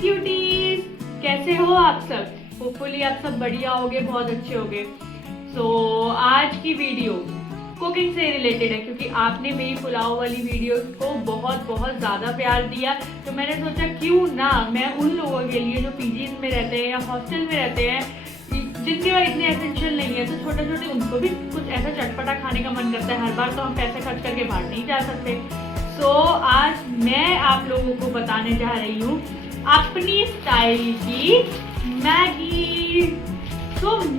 Cuties, कैसे हो आप सब? होपफुली आप सब बढ़िया होगे, बहुत अच्छे होगे। आज की वीडियो कुकिंग से रिलेटेड है, क्योंकि आपने मेरी पुलाव वाली वीडियो को बहुत बहुत ज़्यादा प्यार दिया, तो मैंने सोचा क्यों ना मैं उन लोगों के लिए जो पीजीज में रहते हैं या हॉस्टल में रहते हैं, जिनके पास इतने एसेंशियल नहीं है, तो छोटे छोटे उनको भी कुछ ऐसा चटपटा खाने का मन करता है। हर बार तो हम पैसे खर्च करके बाहर नहीं जा सकते। आज मैं आप लोगों को बताने जा रही हूँ अपनी स्टाइल की मैगी।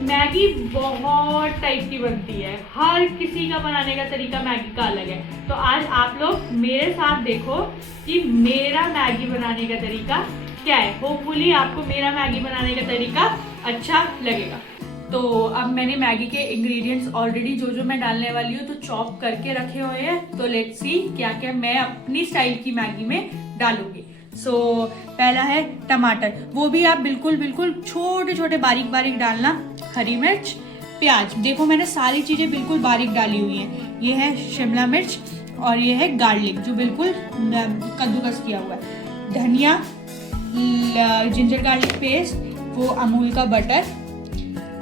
मैगी बहुत टाइप की बनती है, हर किसी का बनाने का तरीका मैगी का अलग है। तो आज आप लोग मेरे साथ देखो कि मेरा मैगी बनाने का तरीका क्या है। होपफुली आपको मेरा मैगी बनाने का तरीका अच्छा लगेगा। तो अब मैंने मैगी के इंग्रेडिएंट्स ऑलरेडी जो मैं डालने वाली हूँ तो चॉप करके रखे हुए हैं। तो लेट्स सी क्या क्या मैं अपनी स्टाइल की मैगी में डालूंगी। पहला है टमाटर, वो भी आप बिल्कुल बिल्कुल छोटे छोटे बारीक बारीक डालना। हरी मिर्च, प्याज, देखो मैंने सारी चीजें बिल्कुल बारीक डाली हुई हैं। ये है शिमला मिर्च और ये है गार्लिक जो बिल्कुल कद्दूकस किया हुआ है। धनिया, जिंजर गार्लिक पेस्ट, वो अमूल का बटर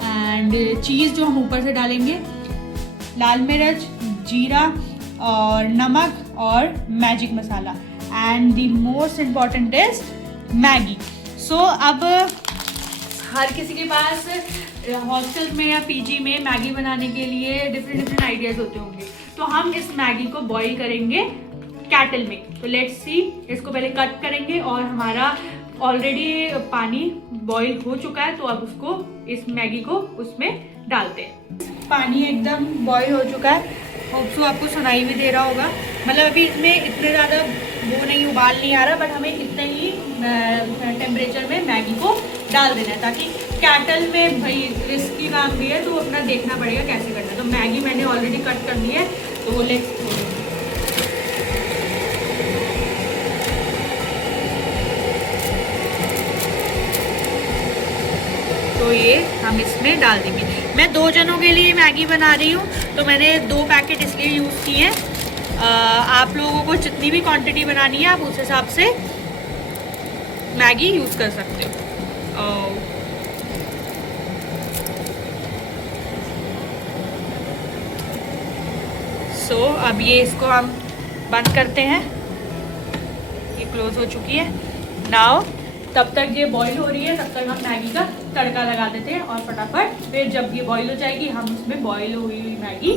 एंड चीज़ जो हम ऊपर से डालेंगे, लाल मिर्च, जीरा और नमक और magic masala and the most important is Maggi. अब हर किसी के पास हॉस्टल में या पीजी में मैगी बनाने के लिए डिफरेंट आइडियाज होते होंगे। तो हम इस मैगी को बॉईल करेंगे कैटल में। तो लेट्स सी, इसको पहले कट करेंगे और हमारा ऑलरेडी पानी बॉईल हो चुका है, तो अब उसको इस मैगी को उसमें डालते हैं। पानी एकदम बॉईल हो चुका है, होप्सो आपको सुनाई भी दे रहा होगा। मतलब अभी इसमें इतने ज़्यादा वो नहीं, उबाल नहीं आ रहा, बट हमें इतने ही टेम्परेचर में मैगी को डाल देना है, ताकि कैटल में भाई रिस्की काम भी है तो अपना देखना पड़ेगा कैसे करना है। तो मैगी मैंने ऑलरेडी कट कर दी है, तो वो लेट्स तो ये हम इसमें डाल देंगे। मैं 2 जनों के लिए मैगी बना रही हूँ, तो मैंने 2 पैकेट इसलिए यूज़ किए हैं। आप लोगों को जितनी भी क्वांटिटी बनानी है आप उस हिसाब से मैगी यूज़ कर सकते हो। अब ये इसको हम बंद करते हैं। ये क्लोज हो चुकी है। नाउ तब तक ये बॉईल हो रही है, तब तक हम मैगी का तड़का लगा देते हैं और फटाफट फिर जब ये बॉईल हो जाएगी हम उसमें बॉईल हुई मैगी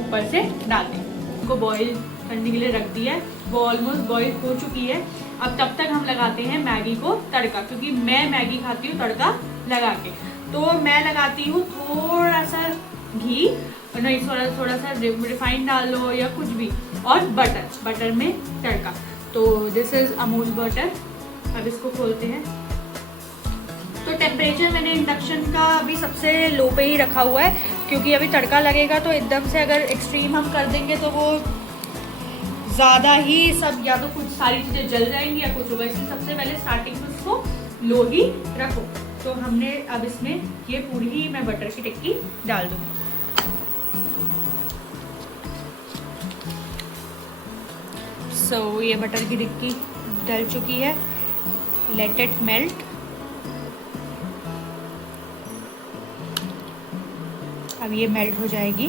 ऊपर से डाल देंगे। उसको बॉईल करने के लिए रख दिया है, वो ऑलमोस्ट बॉईल हो चुकी है। अब तब तक हम लगाते हैं मैगी को तड़का, क्योंकि मैं मैगी खाती हूँ तड़का लगा के। तो मैं लगाती हूँ थोड़ा सा घी, नहीं थोड़ा सा रिफाइंड डाल लो या कुछ भी, और बटर में तड़का। तो दिस इज अमूल बटर। अब इसको खोलते हैं। तो टेम्परेचर मैंने इंडक्शन का अभी सबसे लो पे ही रखा हुआ है, क्योंकि अभी तड़का लगेगा तो एकदम से अगर एक्सट्रीम हम कर देंगे तो वो ज़्यादा ही सब, या तो कुछ सारी चीज़ें जल जाएंगी या कुछ होगा। इसलिए सबसे पहले स्टार्टिंग में उसको लो ही रखो। तो हमने अब इसमें ये पूरी ही मैं बटर की टिक्की डाल दूँगी। ये बटर की टिक्की डल चुकी है। Let it melt. अब ये मेल्ट हो जाएगी।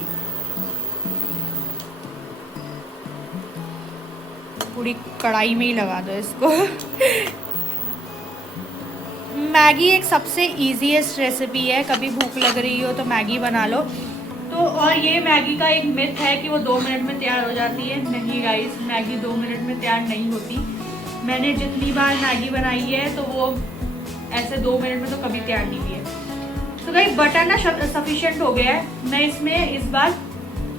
पूरी कढ़ाई में ही लगा दो इसको। मैगी एक सबसे इजीएस्ट रेसिपी है। कभी भूख लग रही हो तो मैगी बना लो। तो और ये मैगी का एक मिथ है कि वो 2 मिनट में तैयार हो जाती है। नहीं गाइस, मैगी 2 मिनट में तैयार नहीं होती। मैंने जितनी बार मैगी बनाई है तो वो ऐसे 2 मिनट में तो कभी तैयार नहीं हुई है। तो गाइस बटर ना सफिशिएंट हो गया है। मैं इसमें इस बार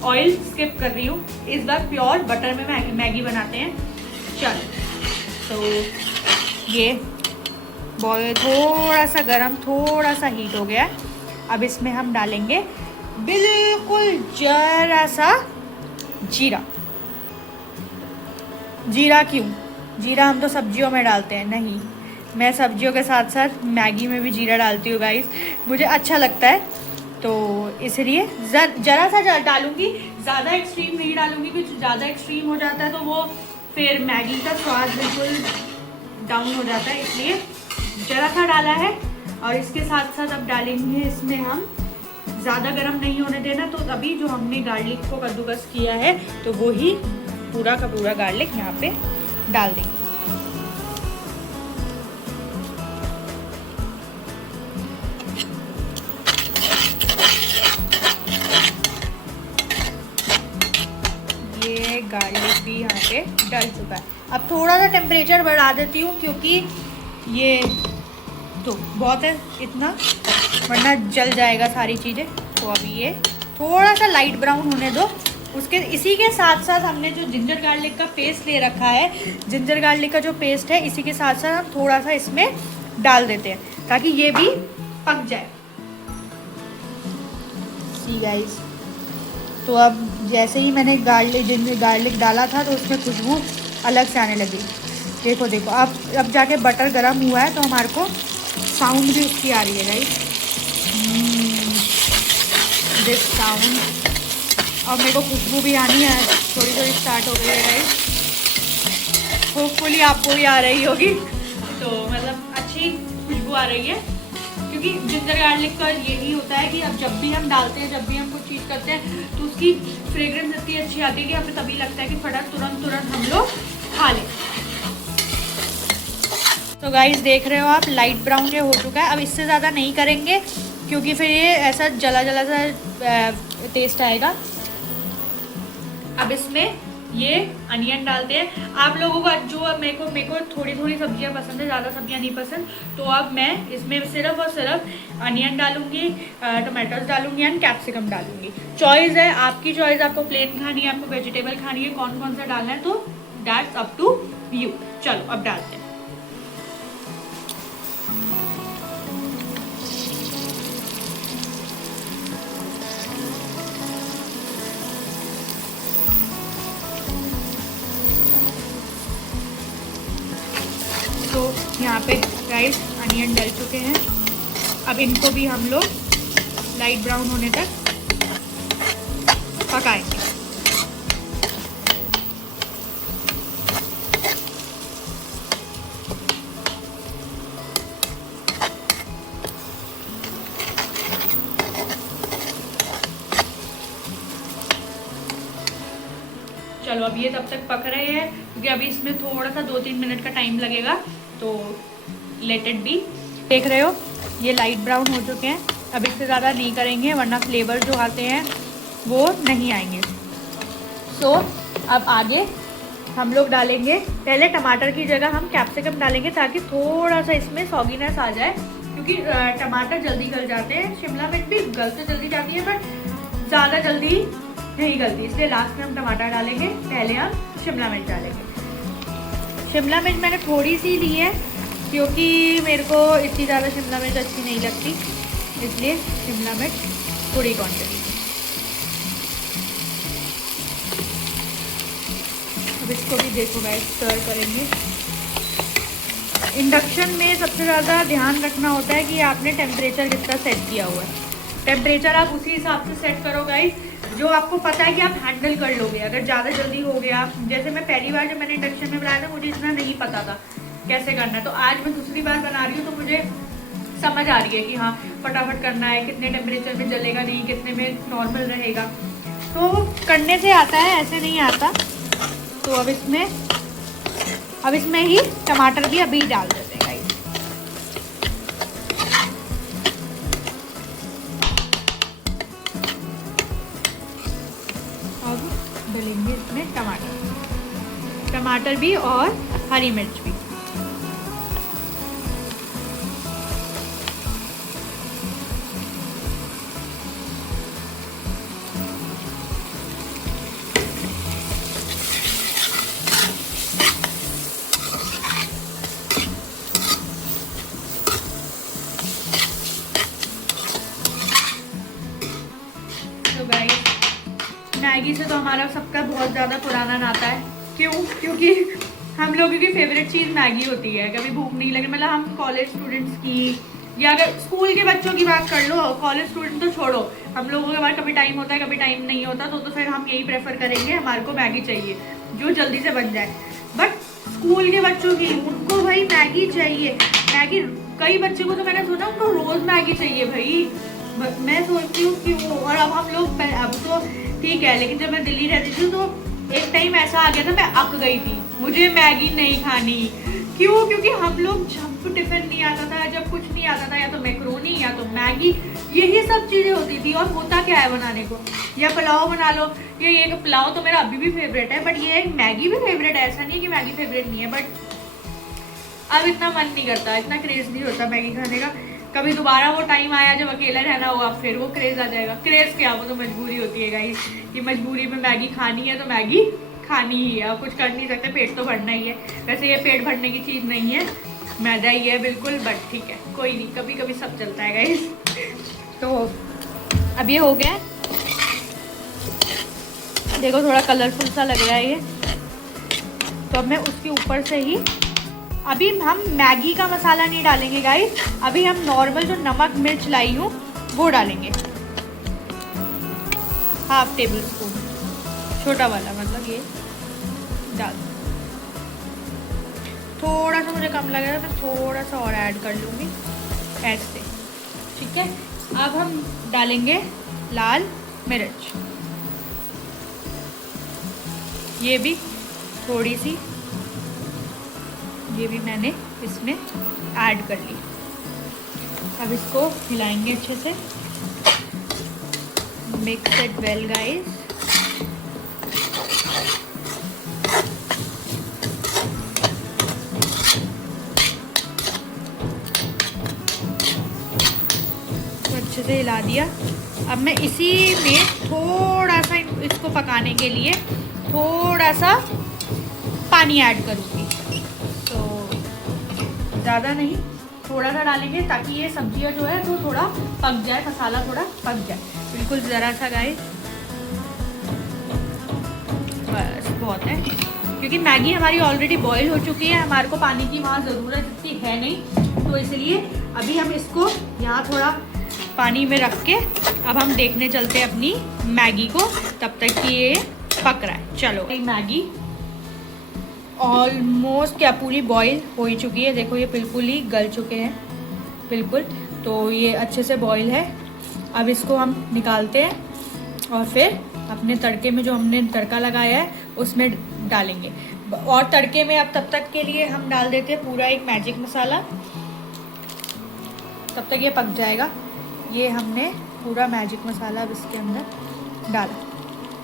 ऑयल स्किप कर रही हूँ। इस बार प्योर बटर में मैगी बनाते हैं। चलो, तो ये बॉयल थोड़ा सा गरम, थोड़ा सा हीट हो गया है। अब इसमें हम डालेंगे बिल्कुल जरा सा जीरा। जीरा क्यों? जीरा हम तो सब्जियों में डालते हैं। नहीं, मैं सब्जियों के साथ साथ मैगी में भी जीरा डालती हूँ गाइस, मुझे अच्छा लगता है। तो इसलिए जरा सा डालूंगी, ज़्यादा एक्सट्रीम नहीं डालूंगी, क्योंकि ज़्यादा एक्सट्रीम हो जाता है तो वो फिर मैगी का स्वाद बिल्कुल डाउन हो जाता है। इसलिए जरा सा डाला है। और इसके साथ साथ अब डालेंगे इसमें हम, ज़्यादा गर्म नहीं होने देना। तो अभी जो हमने गार्लिक को कद्दूकस किया है तो वो ही पूरा का पूरा गार्लिक यहाँ पे डाल देंगे। ये गार्लिक भी यहाँ पे डल चुका है। अब थोड़ा सा टेम्परेचर बढ़ा देती हूँ क्योंकि ये तो बहुत है इतना, वरना जल जाएगा सारी चीज़ें। तो अभी ये थोड़ा सा लाइट ब्राउन होने दो। उसके इसी के साथ साथ हमने जो जिंजर गार्लिक का पेस्ट ले रखा है, जिंजर गार्लिक का जो पेस्ट है, इसी के साथ साथ हम थोड़ा सा इसमें डाल देते हैं ताकि ये भी पक जाए। सी गाइस, तो अब जैसे ही मैंने गार्लिक डाला था तो उसमें खुशबू अलग से आने लगी। देखो देखो, अब जाके बटर गर्म हुआ है तो हमारे को साउंड भी उसकी आ रही है गाइस, दिस साउंड। और मेरे को खुशबू भी आनी है, थोड़ी थोड़ी स्टार्ट हो गई है गाइस। होपफुली आपको भी आ रही होगी। तो मतलब अच्छी खुशबू आ रही है क्योंकि जिंजर गार्लिक का यही होता है कि अब जब भी हम डालते हैं, जब भी हम कुछ चीज़ करते हैं तो उसकी फ्रेग्रेंस इतनी अच्छी आती है कि हमें तभी लगता है कि फटाक तुरंत हम लोग खा लें। तो गाइस देख रहे हो आप, लाइट ब्राउन ये हो चुका है। अब इससे ज़्यादा नहीं करेंगे क्योंकि फिर ये ऐसा जला जला सा टेस्ट आएगा। अब इसमें ये अनियन डालते हैं। आप लोगों को जो मेरे को थोड़ी थोड़ी सब्जियां पसंद है, ज़्यादा सब्जियां नहीं पसंद, तो अब मैं इसमें सिर्फ और सिर्फ अनियन डालूंगी, टमाटोज डालूंगी एंड कैप्सिकम डालूंगी। चॉइस है, आपकी चॉइस, आपको प्लेन खानी है, आपको वेजिटेबल खानी है, कौन कौन सा डालना है, तो दैट्स अप टू यू। चलो अब डालते हैं। तो यहाँ पे गाइस अनियन डल चुके हैं। अब इनको भी हम लोग लाइट ब्राउन होने तक पकाएंगे। चलो अब ये तब तक पक रहे हैं क्योंकि अभी इसमें थोड़ा सा 2-3 मिनट का टाइम लगेगा, तो लेट इट बी। देख रहे हो ये लाइट ब्राउन हो चुके हैं। अब इससे ज़्यादा नहीं करेंगे वरना फ्लेवर जो आते हैं वो नहीं आएंगे। सो अब आगे हम लोग डालेंगे, पहले टमाटर की जगह हम कैप्सिकम डालेंगे ताकि थोड़ा सा इसमें सॉगीनेस आ जाए, क्योंकि टमाटर जल्दी गल जाते हैं। शिमला मिर्च भी गल तो जल्दी जाती है बट ज़्यादा जल्दी नहीं गलती, इसलिए लास्ट में हम टमाटर डालेंगे, पहले हम शिमला मिर्च डालेंगे। शिमला मिर्च मैंने थोड़ी सी ली है क्योंकि मेरे को इतनी ज़्यादा शिमला मिर्च अच्छी नहीं लगती, इसलिए शिमला मिर्च थोड़ी क्वांटिटी। अब इसको भी देखो गाइस, स्टर करेंगे। इंडक्शन में सबसे ज़्यादा ध्यान रखना होता है कि आपने टेम्परेचर कितना सेट किया हुआ है। टेम्परेचर आप उसी हिसाब से सेट करो गाइस जो आपको पता है कि आप हैंडल कर लोगे। अगर ज़्यादा जल्दी हो गया, जैसे मैं पहली बार जब मैंने इंडक्शन में बनाया था मुझे इतना नहीं पता था कैसे करना है, तो आज मैं दूसरी बार बना रही हूँ तो मुझे समझ आ रही है कि हाँ फटाफट करना है, कितने टेम्परेचर में जलेगा नहीं, कितने में नॉर्मल रहेगा, तो करने से आता है, ऐसे नहीं आता। तो अब इसमें ही टमाटर भी अभी डाल देते हैं। अब डालेंगे इसमें टमाटर भी और हरी मिर्च भी। तो गाइस मैगी से तो हमारा सबका बहुत ज़्यादा पुराना नाता है। क्यों? क्योंकि हम लोगों की फेवरेट चीज़ मैगी होती है। कभी भूख नहीं लगे, मतलब हम कॉलेज स्टूडेंट्स की, या अगर स्कूल के बच्चों की बात कर लो, कॉलेज स्टूडेंट तो छोड़ो, हम लोगों के पास कभी टाइम होता है कभी टाइम नहीं होता, तो फिर हम यही प्रेफर करेंगे, हमारे को मैगी चाहिए जो जल्दी से बन जाए। बट स्कूल के बच्चों की, उनको भाई मैगी चाहिए। मैगी कई बच्चे को तो मैंने सुना उनको रोज मैगी चाहिए भाई। मैं सोचती हूँ कि वो, और अब हम लोग अब तो ठीक है, लेकिन जब मैं दिल्ली रहती थी तो एक टाइम ऐसा आ गया था, मैं अक गई थी, मुझे मैगी नहीं खानी। क्यों? क्योंकि हम लोग जब टिफिन नहीं आता था, जब कुछ नहीं आता था, या तो मैक्रोनी या तो मैगी, यही सब चीज़ें होती थी। और होता क्या है बनाने को, या पुलाव बना लो, या ये पुलाव तो मेरा अभी भी फेवरेट है, बट ये मैगी भी फेवरेट है, ऐसा नहीं है कि मैगी फेवरेट नहीं है, बट अब इतना मन नहीं करता, इतना क्रेज नहीं होता मैगी खाने का। कभी दोबारा वो टाइम आया जब अकेला रहना होगा, फिर वो क्रेज आ जाएगा। क्रेज क्या, वो तो मजबूरी होती है गाइस, कि मजबूरी में मैगी खानी है तो मैगी खानी ही है, और कुछ कर नहीं सकते, पेट तो भरना ही है। वैसे ये पेट भरने की चीज़ नहीं है, मैदा ही है बिल्कुल, बट ठीक है, कोई नहीं, कभी कभी सब चलता है गाइस। तो अब ये हो गया, देखो थोड़ा कलरफुल सा लग रहा है ये। तो अब मैं उसके ऊपर से ही, अभी हम मैगी का मसाला नहीं डालेंगे गाइस, अभी हम नॉर्मल जो नमक मिर्च लाई हूँ वो डालेंगे, 1/2 टेबल स्पून, छोटा वाला, मतलब ये डाल। थोड़ा सा मुझे कम लग रहा है, मैं थोड़ा सा और ऐड कर लूँगी ऐसे, ठीक है। अब हम डालेंगे लाल मिर्च, ये भी थोड़ी सी, ये भी मैंने इसमें ऐड कर ली। अब इसको हिलाएंगे अच्छे से, मिक्स इट वेल गाइस। तो अच्छे से हिला दिया। अब मैं इसी में थोड़ा सा इसको पकाने के लिए थोड़ा सा पानी ऐड करूँगी, ज़्यादा नहीं, थोड़ा सा डालेंगे ताकि ये सब्जियां जो है तो थोड़ा पक जाए, मसाला थोड़ा पक जाए, बिल्कुल ज़रा सा गाइस, बस बहुत है। क्योंकि मैगी हमारी ऑलरेडी बॉईल हो चुकी है, हमारे को पानी की वहाँ ज़रूरत इतनी है नहीं, तो इसलिए अभी हम इसको यहाँ थोड़ा पानी में रख के अब हम देखने चलते हैं अपनी मैगी को, तब तक कि ये पक रहा है। चलो, मैगी ऑलमोस्ट क्या पूरी बॉईल हो ही चुकी है, देखो ये बिल्कुल ही गल चुके हैं बिल्कुल, तो ये अच्छे से बॉईल है। अब इसको हम निकालते हैं और फिर अपने तड़के में जो हमने तड़का लगाया है उसमें डालेंगे। और तड़के में अब तब तक के लिए हम डाल देते हैं पूरा एक मैजिक मसाला, तब तक ये पक जाएगा। ये हमने पूरा मैजिक मसाला अब इसके अंदर डाला,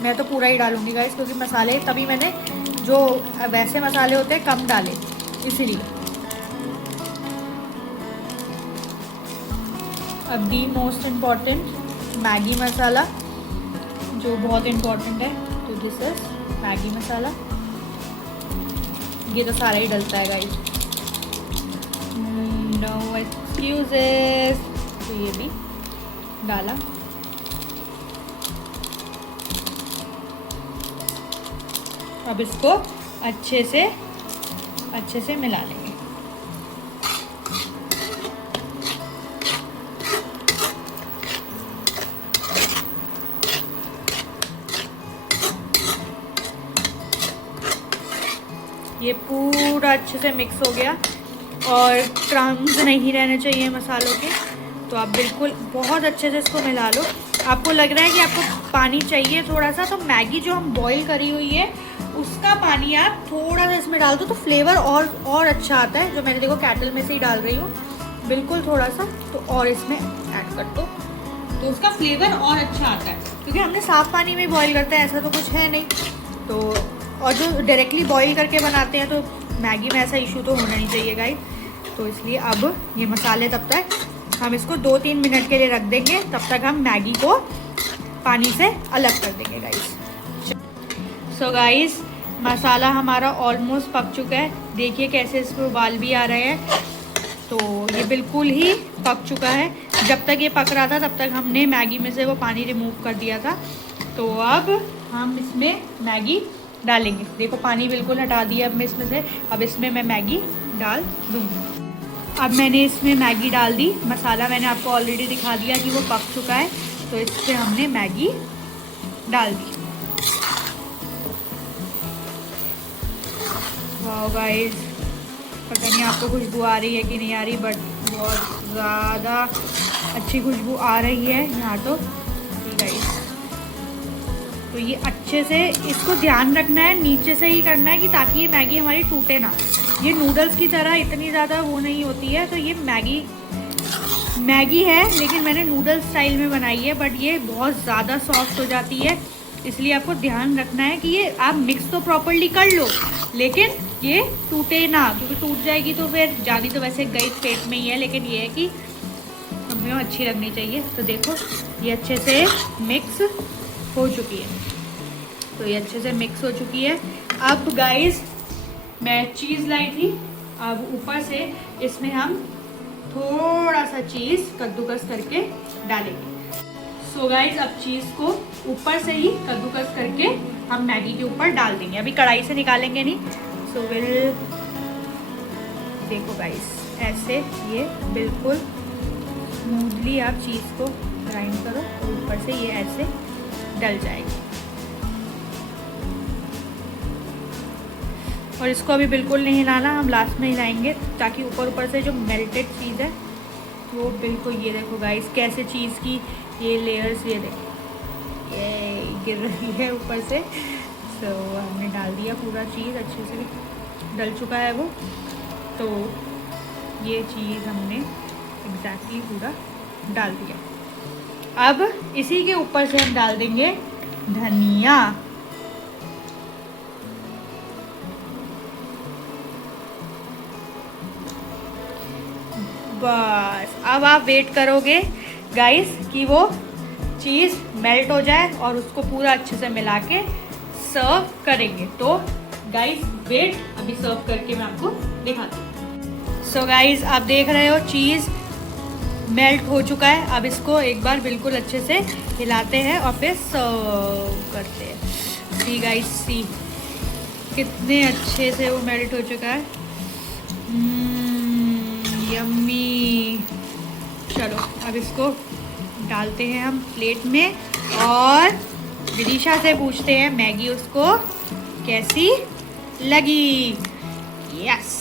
मैं तो पूरा ही डालूंगी गाइस, क्योंकि मसाले तभी मैंने जो वैसे मसाले होते हैं कम डाले, इसीलिए। अब दी मोस्ट इम्पॉर्टेंट मैगी मसाला, जो बहुत इम्पॉर्टेंट है, तो दिस इज मैगी मसाला। ये तो सारा ही डलता है गाइस, नो एक्सक्यूजेस। तो ये भी डाला। अब इसको अच्छे से मिला लेंगे। ये पूरा अच्छे से मिक्स हो गया और क्रम्स नहीं रहने चाहिए मसालों के, तो आप बिल्कुल बहुत अच्छे से इसको मिला लो। आपको लग रहा है कि आपको पानी चाहिए थोड़ा सा, तो मैगी जो हम बॉईल करी हुई है उसका पानी आप थोड़ा सा इसमें डाल दो, तो फ्लेवर और अच्छा आता है। जो मैंने देखो कैटल में से ही डाल रही हूँ, बिल्कुल थोड़ा सा तो और इसमें ऐड कर दो, तो उसका फ्लेवर और अच्छा आता है। क्योंकि हमने साफ़ पानी में बॉईल करते हैं, ऐसा तो कुछ है नहीं, तो और जो डायरेक्टली बॉईल करके बनाते हैं तो मैगी में ऐसा इशू तो होना नहीं चाहिए गाइस। तो इसलिए अब ये मसाले, तब तक हम इसको 2-3 मिनट के लिए रख देंगे, तब तक हम मैगी को पानी से अलग कर देंगे गाइस। सो गाइस, मसाला हमारा ऑलमोस्ट पक चुका है, देखिए कैसे इसमें उबाल भी आ रहे हैं, तो ये बिल्कुल ही पक चुका है। जब तक ये पक रहा था तब तक हमने मैगी में से वो पानी रिमूव कर दिया था। तो अब हम इसमें मैगी डालेंगे, देखो पानी बिल्कुल हटा दिया अब मैं इसमें से। अब इसमें मैं मैगी डाल दूँगी। अब मैंने इसमें मैगी डाल दी, मसाला मैंने आपको ऑलरेडी दिखा दिया कि वो पक चुका है, तो इससे हमने मैगी डाल दी। वाओ गाइस, पता नहीं आपको खुशबू आ रही है कि नहीं आ रही, बट बहुत ज़्यादा अच्छी खुशबू आ रही है यहाँ तो गाइस। तो ये अच्छे से इसको ध्यान रखना है, नीचे से ही करना है कि ताकि ये मैगी हमारी टूटे ना। ये नूडल्स की तरह इतनी ज़्यादा वो नहीं होती है, तो ये मैगी है लेकिन मैंने नूडल्स स्टाइल में बनाई है, बट ये बहुत ज़्यादा सॉफ्ट हो जाती है। इसलिए आपको ध्यान रखना है कि ये आप मिक्स तो प्रॉपर्ली कर लो लेकिन ये टूटे ना, क्योंकि टूट जाएगी तो फिर जानी तो वैसे गई पेट में ही है, लेकिन ये है कि हमें अच्छी लगनी चाहिए। तो देखो ये अच्छे से मिक्स हो चुकी है, तो ये अच्छे से मिक्स हो चुकी है। अब गाइस मैं चीज़ लाई थी, अब ऊपर से इसमें हम थोड़ा सा चीज़ कद्दूकस करके डालेंगे। सो गाइस अब चीज़ को ऊपर से ही कद्दूकस करके हम मैगी के ऊपर डाल देंगे, अभी कढ़ाई से निकालेंगे नहीं। सो विल देखो गाइस ऐसे ये बिल्कुल स्मूथली आप चीज़ को ग्राइंड करो तो ऊपर से ये ऐसे डल जाएगी। और इसको अभी बिल्कुल नहीं हिलाना, हम लास्ट में हिलाएंगे ताकि ऊपर से जो मेल्टेड चीज़ है वो बिल्कुल, ये देखो गाइस कैसे चीज़ की ये लेयर्स, ये देखो ये गिर रही है ऊपर से। सो हमने डाल दिया पूरा चीज़, अच्छे से डल चुका है वो। तो ये चीज़ हमने एग्जैक्टली पूरा डाल दिया। अब इसी के ऊपर से हम डाल देंगे धनिया। बस अब आप वेट करोगे गाइस कि वो चीज़ मेल्ट हो जाए और उसको पूरा अच्छे से मिला के सर्व करेंगे। तो गाइस वेट, अभी सर्व करके मैं आपको दिखाती हूँ। सो गाइस आप देख रहे हो चीज़ मेल्ट हो चुका है। अब इसको एक बार बिल्कुल अच्छे से हिलाते हैं और फिर सर्व करते हैं। सी गाइस सी कितने अच्छे से वो मेल्ट हो चुका है। यम्मी। चलो अब इसको डालते हैं हम प्लेट में और विदिशा से पूछते हैं मैगी उसको कैसी लगी। यस।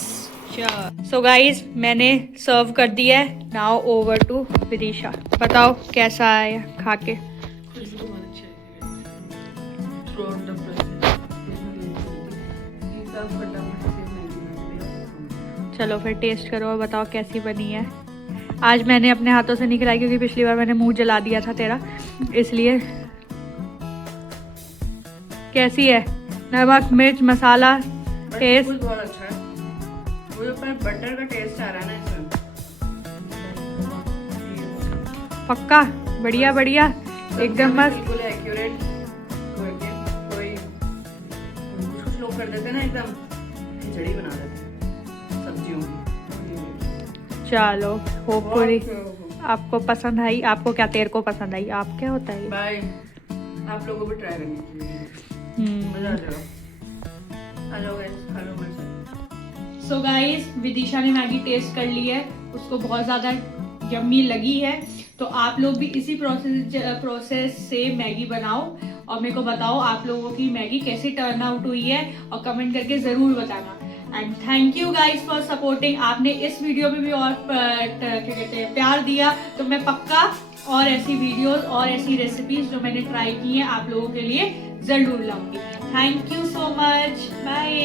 सो गाइज मैंने सर्व कर दिया है। नाउ ओवर टू विदिशा, बताओ कैसा आया खा के। चलो फिर टेस्ट करो और बताओ कैसी बनी है। आज मैंने अपने हाथों से नहीं खिलाई क्योंकि पिछली बार मैंने मुंह जला दिया था तेरा, इसलिए। कैसी है? नमक मिर्च मसाला टेस्ट बहुत अच्छा है। वो जो बटर का टेस्ट आ रहा है ना इसमें, पक्का बढ़िया बढ़िया एकदम मस्त। बिल्कुल एक्यूरेट। कोई कुछ लोग कर देते ना एकदम खिचड़ी बना देते सब्जियों की। चलो होपफुली आपको पसंद आई। आपको क्या, तेरे को पसंद आई? आप क्या होता है बाय। आप लोगों को भी ट्राई करनी चाहिए, मजा आ जाएगा। Hello guys, hello guys. So guys Vidisha ने मैगी टेस्ट कर ली है, उसको बहुत ज़्यादा यम्मी लगी है। तो आप लोग भी इसी प्रोसेस से मैगी बनाओ और मेरे को बताओ आप लोगों की मैगी कैसी टर्न आउट हुई है और कमेंट करके ज़रूर बताना। And thank you guys for supporting. आपने इस वीडियो में भी और क्या कहते हैं प्यार दिया, तो मैं पक्का और ऐसी वीडियोस और ऐसी रेसिपीज जो मैंने ट्राई की हैं आप लोगों के लिए ज़रूर लाऊंगी। Thank you so much, bye.